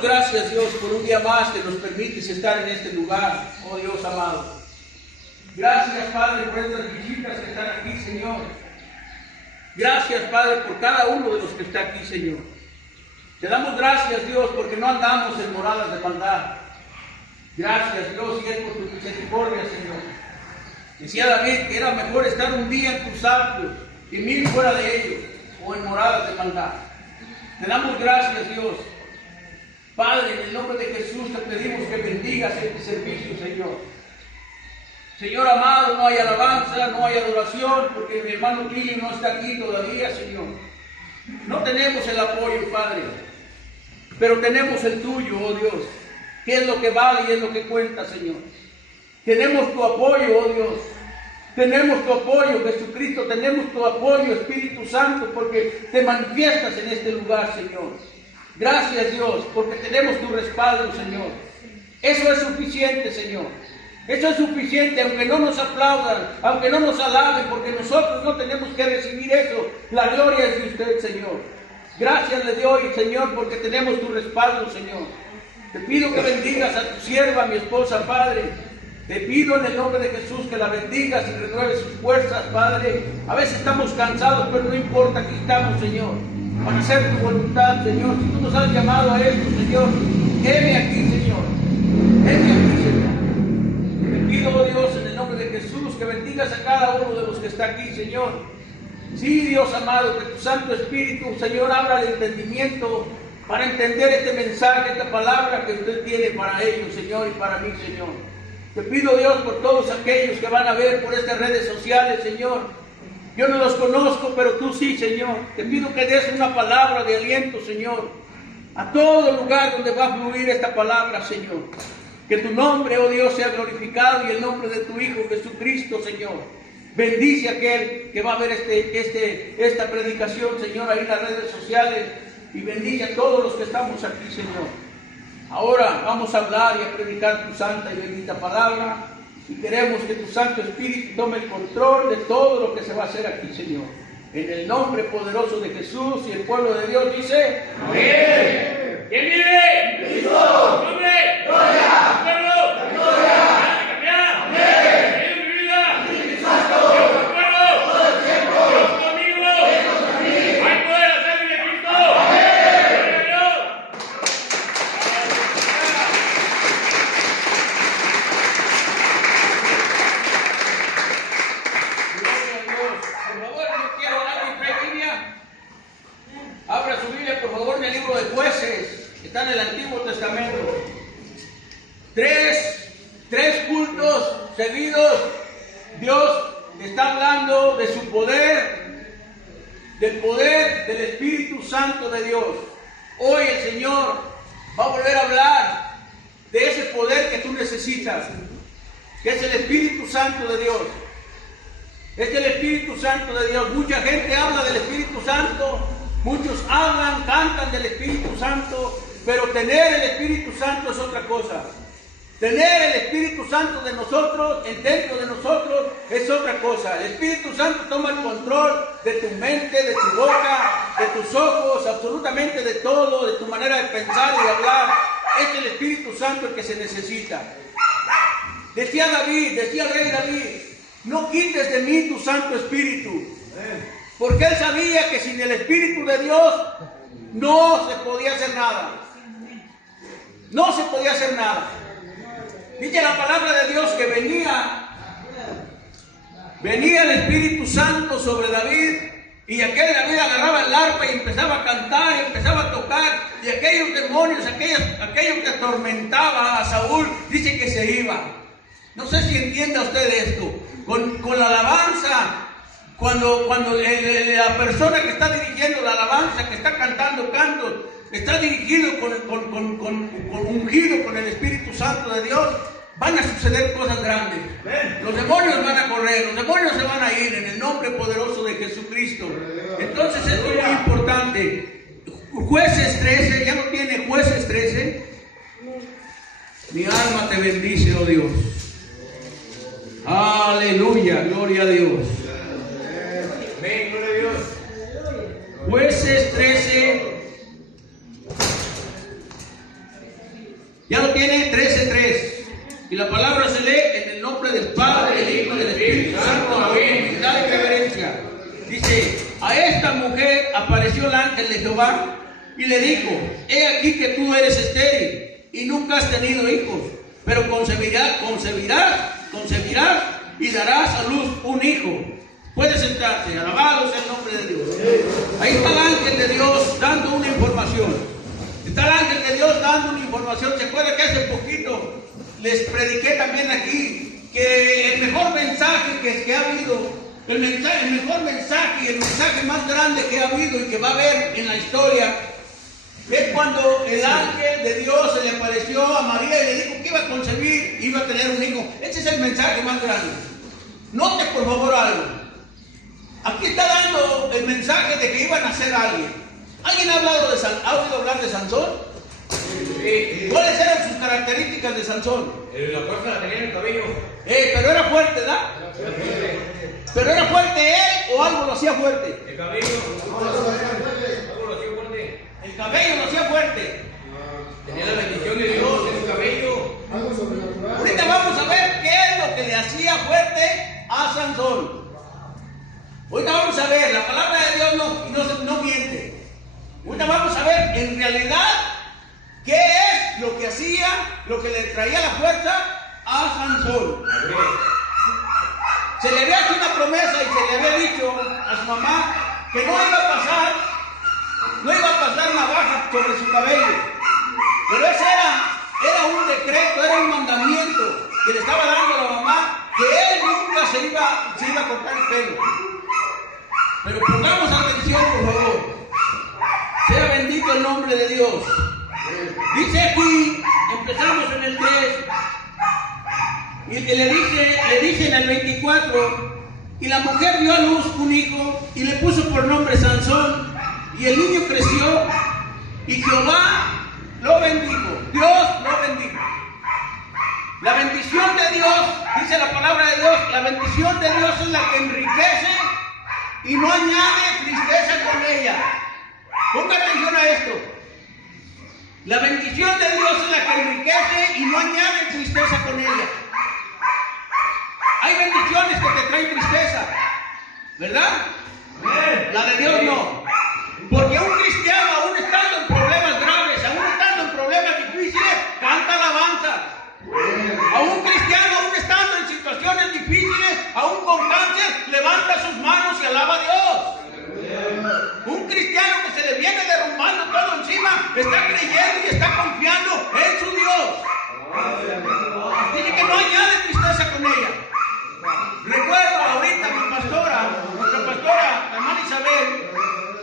damos gracias, Dios, por un día más que nos permites estar en este lugar, oh Dios amado. Gracias, Padre, por estas visitas que están aquí, Señor. Gracias, Padre, por cada uno de los que está aquí, Señor. Te damos gracias, Dios, porque no andamos en moradas de maldad. Gracias, Dios, y es por tu misericordia, Señor. Decía David que era mejor estar un día en tus atrios y 1000 fuera de ellos, o en moradas de maldad. Te damos gracias, Dios. Padre, en el nombre de Jesús te pedimos que bendigas este servicio, Señor. Señor amado, no hay alabanza, no hay adoración, porque mi hermano Lili no está aquí todavía, Señor. No tenemos el apoyo, Padre, pero tenemos el tuyo, oh Dios, que es lo que vale y es lo que cuenta, Señor. Tenemos tu apoyo, oh Dios. Tenemos tu apoyo, Jesucristo, tenemos tu apoyo, Espíritu Santo, porque te manifiestas en este lugar, Señor. Gracias, Dios, porque tenemos tu respaldo, Señor. Eso es suficiente, Señor. Eso es suficiente, aunque no nos aplaudan, aunque no nos alaben, porque nosotros no tenemos que recibir eso. La gloria es de usted, Señor. Gracias le doy, Señor, porque tenemos tu respaldo, Señor. Te pido que bendigas a tu sierva, a mi esposa, Padre. Te pido en el nombre de Jesús que la bendigas y renueves sus fuerzas, Padre. A veces estamos cansados, pero no importa, aquí estamos, Señor, para hacer tu voluntad, Señor. Si tú nos has llamado a esto, Señor, heme aquí, Señor. Heme aquí, Señor. Te pido, oh Dios, en el nombre de Jesús, que bendigas a cada uno de los que está aquí, Señor. Sí, Dios amado, que tu Santo Espíritu, Señor, abra el entendimiento para entender este mensaje, esta palabra que usted tiene para ellos, Señor, y para mí, Señor. Te pido, Dios, por todos aquellos que van a ver por estas redes sociales, Señor. Yo no los conozco, pero tú sí, Señor. Te pido que des una palabra de aliento, Señor, a todo lugar donde va a fluir esta palabra, Señor. Que tu nombre, oh Dios, sea glorificado y el nombre de tu Hijo Jesucristo, Señor. Bendice a aquel que va a ver esta predicación, Señor, ahí en las redes sociales. Y bendice a todos los que estamos aquí, Señor. Ahora vamos a hablar y a predicar tu santa y bendita palabra. Y queremos que tu Santo Espíritu tome el control de todo lo que se va a hacer aquí, Señor. En el nombre poderoso de Jesús, y el pueblo de Dios dice: ¡amén! ¿Quién vive? ¡Cristo! ¡Hombre! ¡Gloria! ¡Pueblo! ¡Gloria! ¡Amén! ¡En mi vida! ¡Espíritu Santo! ¡Dios recuerdo! ¡Todo el tiempo! ¡Dios conmigo! ¡Dios conmigo! ¡Hay poder hacer de Cristo! ¡Amén! ¡Gloria a Dios! Abra su Biblia, por favor, en el libro de Jueces, que está en el Antiguo Testamento. Tres cultos seguidos, Dios está hablando de su poder, del poder del Espíritu Santo de Dios. Hoy el Señor va a volver a hablar de ese poder que tú necesitas, que es el Espíritu Santo de Dios. Es el Espíritu Santo de Dios. Mucha gente habla del Espíritu Santo. Muchos hablan, cantan del Espíritu Santo, pero tener el Espíritu Santo es otra cosa. Tener el Espíritu Santo de nosotros, dentro de nosotros, es otra cosa. El Espíritu Santo toma el control de tu mente, de tu boca, de tus ojos, absolutamente de todo, de tu manera de pensar y de hablar. Es el Espíritu Santo el que se necesita. Decía el rey David: no quites de mí tu Santo Espíritu. Porque él sabía que sin el Espíritu de Dios no se podía hacer nada. No se podía hacer nada. Dice la palabra de Dios que venía el Espíritu Santo sobre David, y aquel David agarraba el arpa y empezaba a cantar y empezaba a tocar, y aquellos demonios, aquellos que atormentaban a Saúl, dice que se iban. No sé si entienda usted esto. Con la alabanza, cuando la persona que está dirigiendo la alabanza, que está cantando cantos, está dirigido ungido con el Espíritu Santo de Dios, van a suceder cosas grandes. Los demonios van a correr, los demonios se van a ir en el nombre poderoso de Jesucristo. Entonces esto es muy importante. Jueces 13, ¿ya no tiene Jueces 13? Mi alma te bendice, oh Dios. Aleluya, gloria a Dios. Ven, gloria a Dios. Jueces 13. ¿Ya lo tiene? 13:3. Y la palabra se lee en el nombre del Padre, del Hijo y del Espíritu Santo. Amén. Dale reverencia. Dice: a esta mujer apareció el ángel de Jehová y le dijo: he aquí que tú eres estéril y nunca has tenido hijos, pero concebirás y darás a luz un hijo. Puede sentarse. Alabado sea el nombre de Dios. Ahí está el ángel de Dios dando una información. Está el ángel de Dios dando una información. ¿Se acuerda que hace poquito les prediqué también aquí que el mejor mensaje que ha habido, el mejor mensaje y el mensaje más grande que ha habido y que va a haber en la historia, es cuando el ángel de Dios se le apareció a María y le dijo que iba a concebir, iba a tener un hijo? Ese es el mensaje más grande. Note por favor algo. Aquí está dando el mensaje de que iba a nacer alguien. ¿Alguien ha oído hablar de Sansón? ¿Cuáles eran sus características de Sansón? La fuerza la tenía en el cabello. Pero era fuerte, ¿verdad? ¿Pero era fuerte él o algo lo hacía fuerte? El cabello. Algo lo hacía fuerte. El cabello lo hacía fuerte. Tenía la bendición de Dios en su cabello. Ahorita vamos a ver qué es lo que le hacía fuerte a Sansón. Ahorita vamos a ver, la palabra de Dios no miente. Ahorita vamos a ver en realidad qué es lo que hacía, lo que le traía la fuerza a Sansón. Se le había hecho una promesa y se le había dicho a su mamá que no iba a pasar navaja sobre su cabello. Pero ese era un decreto, era un mandamiento que le estaba dando a la mamá, que él nunca se iba a cortar el pelo. Pero pongamos atención, por favor. Sea bendito el nombre de Dios. Dice aquí, empezamos en el 3, y que le dice en el 24: y la mujer dio a luz un hijo y le puso por nombre Sansón, y el niño creció y Jehová lo bendijo. Dios lo bendijo. La bendición de Dios, dice la palabra de Dios, la bendición de Dios es la que enriquece y no añade tristeza con ella. Ponga atención a esto. La bendición de Dios es la que enriquece y no añade tristeza con ella. Hay bendiciones que te traen tristeza, ¿verdad? La de Dios no. Porque un cristiano, aún estando en problemas graves, aún estando en problemas difíciles, canta alabanza. A un cristiano, aún estando en situaciones difíciles, aún con cáncer, levanta sus manos y alaba a Dios. Un cristiano que se le viene derrumbando todo encima, está creyendo y está confiando en su Dios. Dice que no añade tristeza con ella. Recuerdo ahorita nuestra pastora, la hermana Isabel,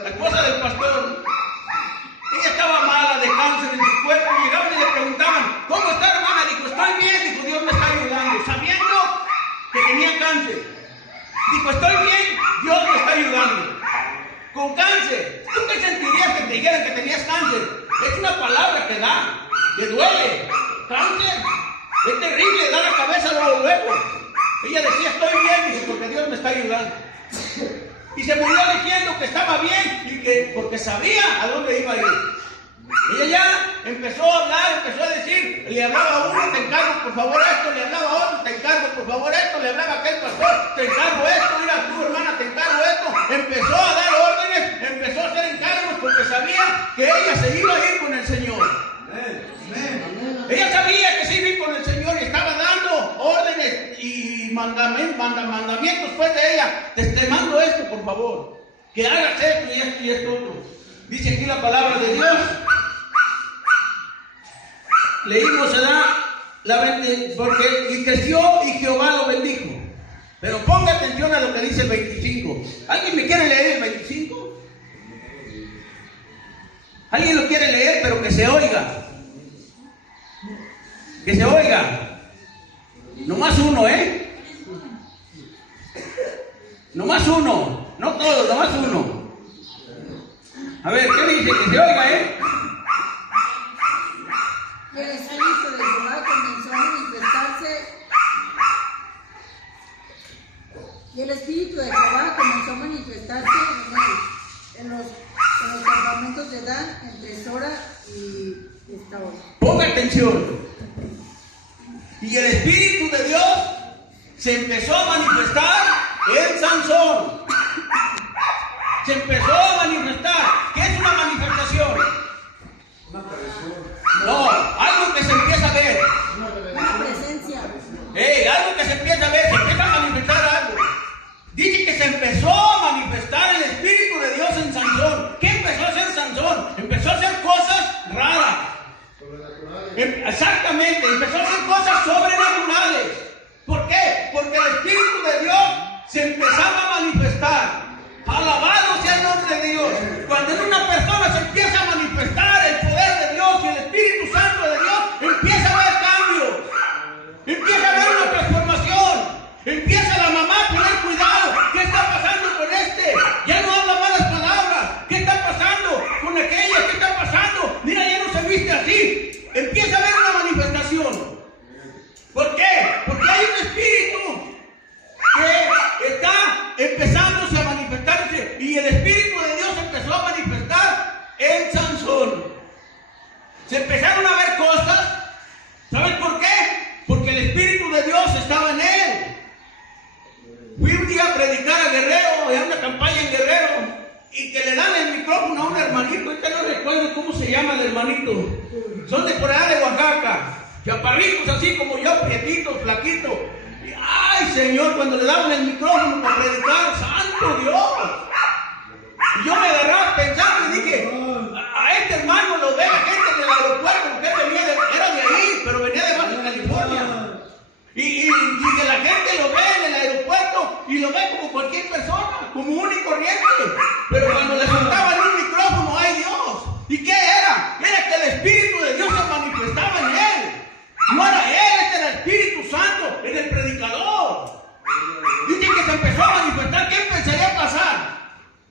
la esposa del pastor. Ella estaba mala de cáncer en su cuerpo y llegaban y le preguntaban: ¿cómo está, hermana? Dijo: estoy bien. Dijo: Dios me está ayudando. Sabiendo que tenía cáncer. Dijo: estoy bien, Dios me está ayudando. Con cáncer. ¿Tú qué sentirías que te dijeran que tenías cáncer? Es una palabra que da, que duele. Cáncer es terrible, da la cabeza luego. Ella decía: estoy bien, dice, porque Dios me está ayudando. Y se murió diciendo que estaba bien y que porque sabía a dónde iba a ir. Y ella empezó a hablar, empezó a decir, le hablaba a uno: te encargo por favor esto, le hablaba a otro: te encargo por favor esto, le hablaba a aquel pastor: te encargo esto, mira tú, hermana, te encargo esto. Empezó a dar órdenes, empezó a hacer encargos porque sabía que ella se iba a ir con el Señor. Ella sabía que se iba a ir con el Señor y estaba dando órdenes y mandamientos pues de ella. Te mando esto por favor, que hagas esto y esto y esto otro. Dice aquí la palabra de Dios. Leímos, porque y creció y Jehová lo bendijo. Pero ponga atención a lo que dice el 25. ¿Alguien me quiere leer el 25? ¿Alguien lo quiere leer, pero que se oiga? Que se oiga. Nomás uno, Nomás uno. No todos, nomás uno. A ver, ¿qué dice? Que se oiga, El espíritu de Jehová comenzó a manifestarse. Y el espíritu de Jehová comenzó a manifestarse en los campamentos de Dan entre Sora y Estaol. Ponga atención. Y el Espíritu de Dios se empezó a manifestar en Sansón. Se empezó a manifestar. ¿Qué es una manifestación? Una aparición. No, algo que se empieza a ver. Una presencia. Algo que se empieza a ver, se empieza a manifestar algo. Dice que se empezó a manifestar el Espíritu de Dios en Sansón. ¿Qué empezó a hacer Sansón? Empezó a hacer cosas raras. Exactamente, empezó a hacer cosas sobrenaturales. ¿Por qué? Porque el Espíritu de Dios se empezaba a manifestar. Alabado sea el nombre de Dios. Cuando en una persona se empieza a manifestar el poder de Dios y el Espíritu Santo de Dios, empieza a haber cambios. Empieza a haber una transformación. Empieza la mamá a tener cuidado. ¿Qué está pasando con este? Ya no habla malas palabras. ¿Qué está pasando con aquella? ¿Qué está pasando? Mira, ya no se viste así. Empieza a haber una manifestación. ¿Por qué? Porque hay un espíritu que está empezándose a manifestarse. Y el Espíritu de Dios empezó a manifestar en Sansón. Se empezaron a ver cosas. ¿Sabes por qué? Porque el Espíritu de Dios estaba en él. Fui un día a predicar a Guerrero, en una campaña en Guerrero, y que le dan el micrófono a un hermanito. Ahorita no recuerdo cómo se llama el hermanito. Son de por allá de Oaxaca, chaparritos así como yo, prietitos, flaquitos. Y, ay, Señor, cuando le daban el micrófono para predicar, ¡santo Dios! Y yo me agarraba pensando y dije, a este hermano lo ve la gente en el aeropuerto, porque él venía era de ahí, pero venía de Baja California. Y que la gente lo ve en el aeropuerto y lo ve como cualquier persona, como un y corriente. Pero cuando le soltaban un micrófono, ¡ay Dios! ¿Y qué era? Era que el Espíritu de Dios se manifestaba en él. No era él, este era el Espíritu Santo, en el predicador. Dice que se empezó a manifestar. ¿Qué empezaría a pasar?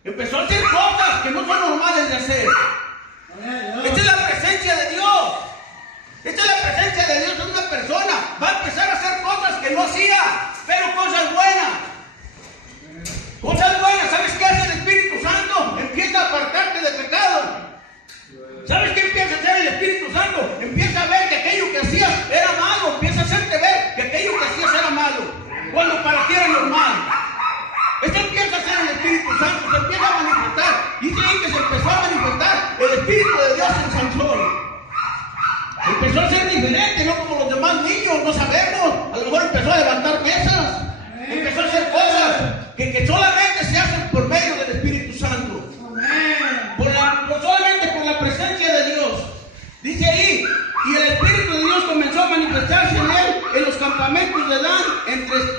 Empezó a hacer cosas que no son normales de hacer. Esta es la presencia de Dios. Esta es la presencia de Dios en una persona. Va a empezar a hacer cosas que no hacía, pero cosas buenas. Cosas buenas. ¿Sabes qué hace el Espíritu Santo? Empieza a apartarte de pecado. ¿Sabes qué empieza a hacer el Espíritu Santo? Empieza a ver que aquello que hacías era malo. Empieza a hacerte ver que aquello que hacías era malo, cuando para ti era normal. Esto empieza a hacer el Espíritu Santo. Se empieza a manifestar. Dice ahí que se empezó a manifestar el Espíritu de Dios en Sansón. Empezó a ser diferente, no como los demás niños, no sabemos. A lo mejor empezó a levantar mesas. Empezó a hacer cosas que solamente se hacen por medio del Espíritu Santo. Solamente por la presencia de Dios. Dice ahí, y el Espíritu de Dios comenzó a manifestarse en él en los campamentos de Dan,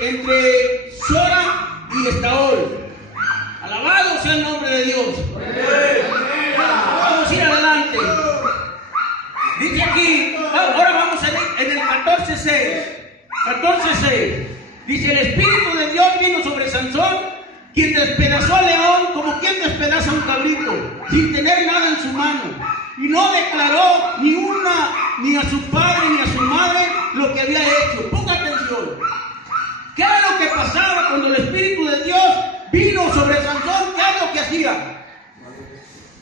entre Sora y Estaol. Alabado sea el nombre de Dios. Vamos a ir adelante. Dice aquí, ahora vamos en el 14:6. 14:6. Dice, el Espíritu de Dios vino sobre Sansón, quien despedazó al león como quien despedaza un cabrito, sin tener nada en su mano. Y no declaró ni a su padre ni a su madre lo que había hecho. Ponga atención. ¿Qué era lo que pasaba cuando el Espíritu de Dios vino sobre Sansón? ¿Qué era lo que hacía?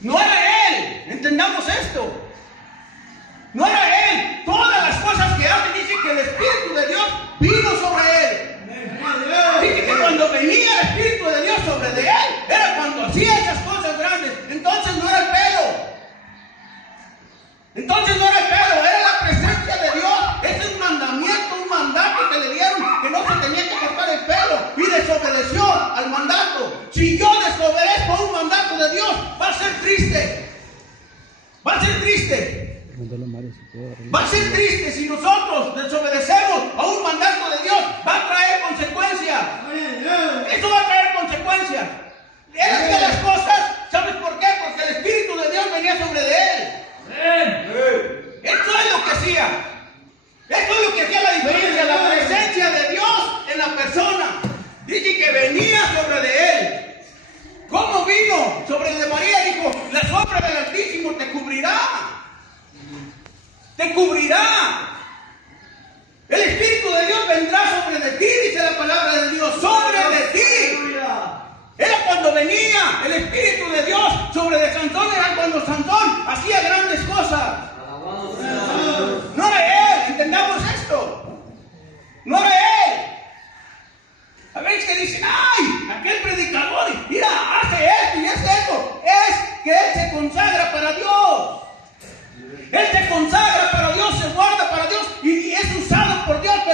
No era él. Entendamos esto. No era él. Todas las cosas que hace, dice que el Espíritu de Dios vino sobre él. Dice que cuando venía el Espíritu de Dios sobre de él, era cuando hacía esas cosas grandes. Entonces no era el pelo. Entonces no era el pelo, era la presencia de Dios. Ese es un mandamiento, un mandato que le dieron, que no se tenía que cortar el pelo. Y desobedeció al mandato. Si yo desobedezco a un mandato de Dios, va a ser triste. Va a ser triste. Va a ser triste si nosotros desobedecemos a un mandato de Dios. Va a traer consecuencias. Esto va a traer consecuencias. Él hacía las cosas, ¿sabes por qué? Porque el Espíritu de Dios venía sobre de él. Esto es lo que hacía. Esto es lo que hacía la diferencia, la presencia de Dios en la persona. Dice que venía sobre de él. ¿Cómo vino sobre de María? Dijo, la sombra del Altísimo te cubrirá. Te cubrirá. El Espíritu de Dios vendrá sobre de ti, dice la palabra de Dios, sobre de ti. Era cuando venía el Espíritu de Dios sobre de Sansón, era cuando Sansón hacía grandes cosas. dicen,